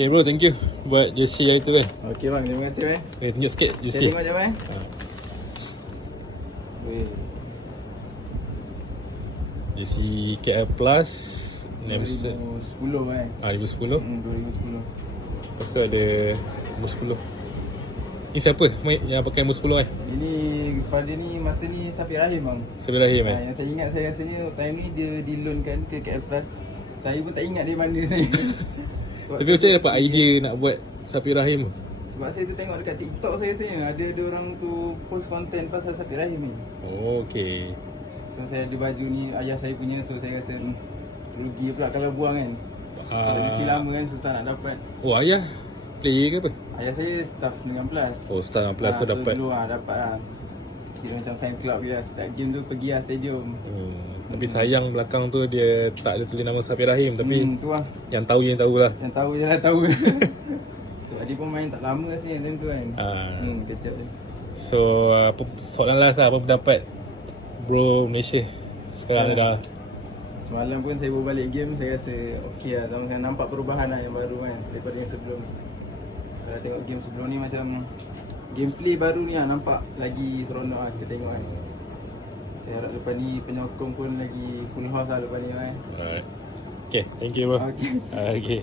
Okay bro, thank you buat jersey hari tu kan. Okey bang, terima kasih bang. Okay, tunjuk sikit Saya jersey. tengok je bang. Jersey KL Plus Namesat 2010 bang. 2010. 2010. Lepas tu ada nombor 10. Ni siapa yang pakai nombor 10 kan? Ini pada ni masa ni Safiq Rahim bang. Safiq Rahim kan? Yang saya ingat, saya rasanya time ni dia di-loan-kan ke KL Plus. Saya pun tak ingat dari mana saya. Tapi macam mana dapat idea nak buat Safiq Rahim tu? Sebab saya tu tengok dekat TikTok saya rasanya ada orang tu post konten pasal Safiq Rahim ni. Oh, okay. So saya ada baju ni ayah saya punya, so saya rasa rugi pula kalau buang kan. Sebab jersey lama kan susah nak dapat. Oh, ayah player ke apa? Ayah saya staff 19. Oh, Star 16 tu dapat. So dulu dapat lah. Kira macam fan club je lah. Start game tu pergi lah stadium. Tapi sayang belakang tu dia tak ada tulis nama Safiq Rahim. Tapi tu lah. yang tahulah. Yang tahu je lah tahu. Sebab dia pun main tak lama sih time tu kan. Kejap je. So, soalan last lah, apa pendapat bro Malaysia sekarang ni dah? Semalam pun saya bawa balik game, saya rasa okey lah. Sama-sama nampak perubahan lah yang baru kan daripada yang sebelum. Kalau tengok game sebelum ni macam gameplay baru ni lah nampak lagi seronok lah kita tengok kan. Saya harap lepas ni penyokong pun lagi full house lah lepas ni kan. Alright. Okay, thank you bro. Okay. Okay.